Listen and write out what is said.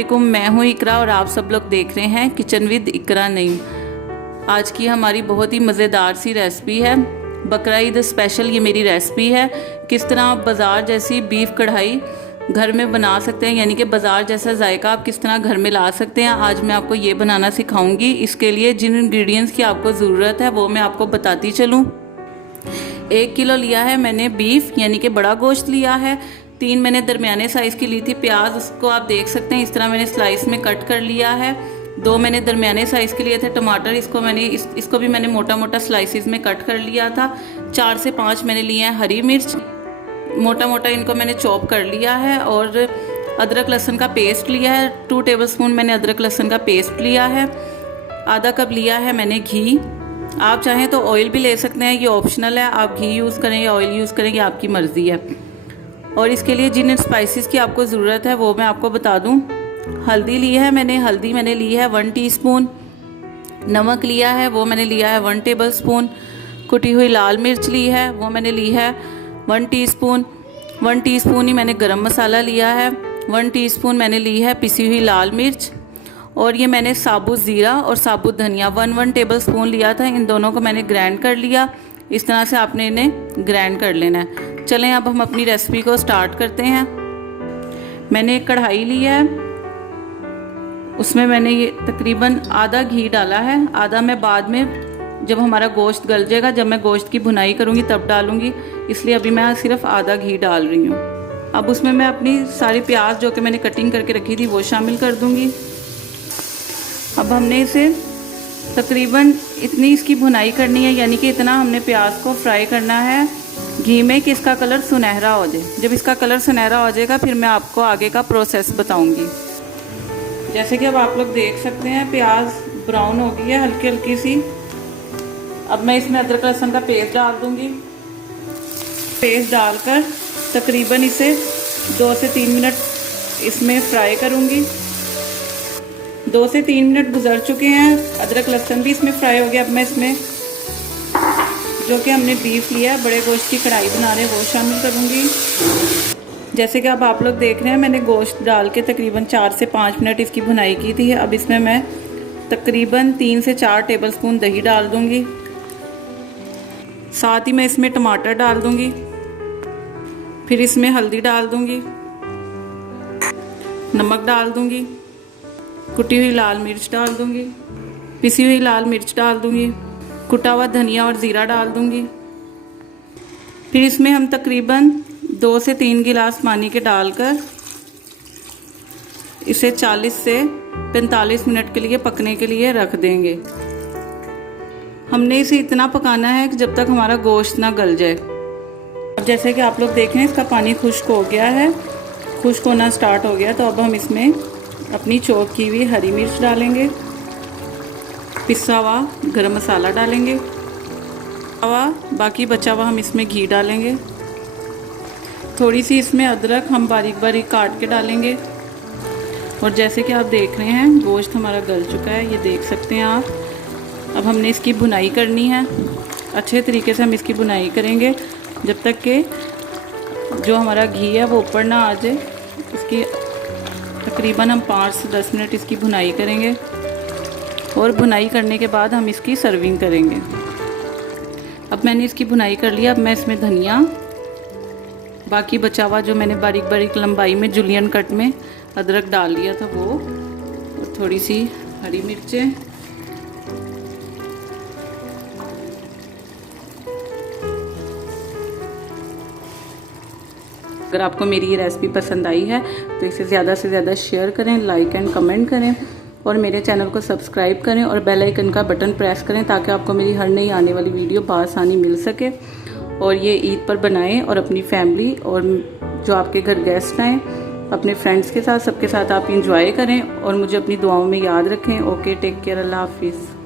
वालेकुम, मैं हूँ इकरा और आप सब लोग देख रहे हैं किचन विद इकरा नईम। आज की हमारी बहुत ही मज़ेदार सी रेसिपी है, बकरा ईद स्पेशल ये मेरी रेसिपी है। किस तरह आप बाज़ार जैसी बीफ कढ़ाई घर में बना सकते हैं, यानी कि बाज़ार जैसा जायका आप किस तरह घर में ला सकते हैं, आज मैं आपको ये बनाना सिखाऊंगी। इसके लिए जिन इंग्रेडिएंट्स की आपको ज़रूरत है वो मैं आपको बताती चलूँ। 1 किलो लिया है मैंने बीफ, यानी कि बड़ा गोश्त लिया है। 3 मैंने दरमियाने साइज़ की ली थी प्याज, उसको आप देख सकते हैं इस तरह मैंने स्लाइस में कट कर लिया है। 2 मैंने दरमियाने साइज़ के लिए थे टमाटर, इसको भी मैंने मोटा मोटा स्लाइसिस में कट कर लिया था। 4 से 5 मैंने लिए हैं हरी मिर्च, मोटा मोटा इनको मैंने चॉप कर लिया है। और अदरक लहसुन का पेस्ट लिया है, 2 टेबलस्पून मैंने अदरक लहसुन का पेस्ट लिया है। आधा कप लिया है मैंने घी, आप चाहें तो ऑयल भी ले सकते हैं, ये ऑप्शनल है, आप घी यूज़ करें या ऑयल यूज़ करें, ये आपकी मर्ज़ी है। और इसके लिए जिन स्पाइसेस की आपको ज़रूरत है वो मैं आपको बता दूं। हल्दी ली है मैंने, हल्दी मैंने ली है 1 टीस्पून। नमक लिया है वो मैंने लिया है 1 टेबलस्पून। कुटी हुई लाल मिर्च ली है वो मैंने ली है 1 टीस्पून। 1 टीस्पून ही मैंने गरम मसाला लिया है। 1 टीस्पून मैंने ली है पिसी हुई लाल मिर्च। और ये मैंने साबुत ज़ीरा और साबुत धनिया 1 टेबल स्पून लिया था, इन दोनों को मैंने ग्राइंड कर लिया। इस तरह से आपने इन्हें ग्राइंड कर लेना है। चलें अब हम अपनी रेसिपी को स्टार्ट करते हैं। मैंने एक कढ़ाई ली है, उसमें मैंने ये तकरीबन आधा घी डाला है, आधा मैं बाद में जब हमारा गोश्त गल जाएगा, जब मैं गोश्त की भुनाई करूँगी तब डालूँगी, इसलिए अभी मैं सिर्फ आधा घी डाल रही हूँ। अब उसमें मैं अपनी सारी प्याज जो कि मैंने कटिंग करके रखी थी वो शामिल कर दूँगी। अब हमने इसे तकरीबन इतनी इसकी भुनाई करनी है, यानी कि इतना हमने प्याज को फ्राई करना है घी में कि इसका कलर सुनहरा हो जाए। जब इसका कलर सुनहरा हो जाएगा फिर मैं आपको आगे का प्रोसेस बताऊंगी। जैसे कि अब आप लोग देख सकते हैं प्याज ब्राउन हो गई है हल्की हल्की सी। अब मैं इसमें अदरक लहसुन का पेस्ट डाल दूंगी। पेस्ट डालकर तकरीबन इसे 2 से 3 मिनट इसमें फ्राई करूंगी। 2 से 3 मिनट गुजर चुके हैं, अदरक लहसुन भी इसमें फ्राई हो गया। अब मैं इसमें जो कि हमने बीफ लिया बड़े गोश्त की कढ़ाई बना रहे हैं वो शामिल करूंगी। जैसे कि अब आप लोग देख रहे हैं मैंने गोश्त डाल के तकरीबन 4 से 5 मिनट इसकी भुनाई की थी। अब इसमें मैं तकरीबन 3 से 4 टेबलस्पून दही डाल दूंगी, साथ ही मैं इसमें टमाटर डाल दूंगी। फिर इसमें हल्दी डाल दूंगी, नमक डाल दूंगी, कुटी हुई लाल मिर्च डाल दूंगी, पिसी हुई लाल मिर्च डाल दूंगी, कुटा हुआ धनिया और ज़ीरा डाल दूंगी। फिर इसमें हम तकरीबन 2 से 3 गिलास पानी के डालकर इसे 40 से 45 मिनट के लिए पकने के लिए रख देंगे। हमने इसे इतना पकाना है कि जब तक हमारा गोश्त ना गल जाए। अब जैसे कि आप लोग देख रहे हैं इसका पानी खुश्क हो गया है, खुश्क होना स्टार्ट हो गया। तो अब हम इसमें अपनी चॉप की हुई हरी मिर्च डालेंगे, पिसा हुआ गरम मसाला डालेंगे, बाकी बचा हुआ हम इसमें घी डालेंगे। थोड़ी सी इसमें अदरक हम बारीक बारीक काट के डालेंगे। और जैसे कि आप देख रहे हैं गोश्त हमारा गल चुका है, ये देख सकते हैं आप। अब हमने इसकी भुनाई करनी है, अच्छे तरीके से हम इसकी भुनाई करेंगे जब तक कि जो हमारा घी है वो ऊपर ना आ जाए। इसकी तकरीबन हम 5 से 10 मिनट इसकी भुनाई करेंगे और भुनाई करने के बाद हम इसकी सर्विंग करेंगे। अब मैंने इसकी भुनाई कर लिया। अब मैं इसमें धनिया, बाकी बचा हुआ जो मैंने बारीक बारीक लंबाई में जुलियन कट में अदरक डाल लिया था वो, और थोड़ी सी हरी मिर्चें, अगर आपको मेरी ये रेसिपी पसंद आई है तो इसे ज़्यादा से ज़्यादा शेयर करें, लाइक एंड कमेंट करें और मेरे चैनल को सब्सक्राइब करें और बेल आइकन का बटन प्रेस करें ताकि आपको मेरी हर नई आने वाली वीडियो बआसानी मिल सके। और ये ईद पर बनाएं और अपनी फैमिली और जो आपके घर गेस्ट आएँ अपने फ्रेंड्स के साथ, सबके साथ आप इंजॉय करें और मुझे अपनी दुआओं में याद रखें। ओके, टेक केयर, अल्लाह हाफिज़।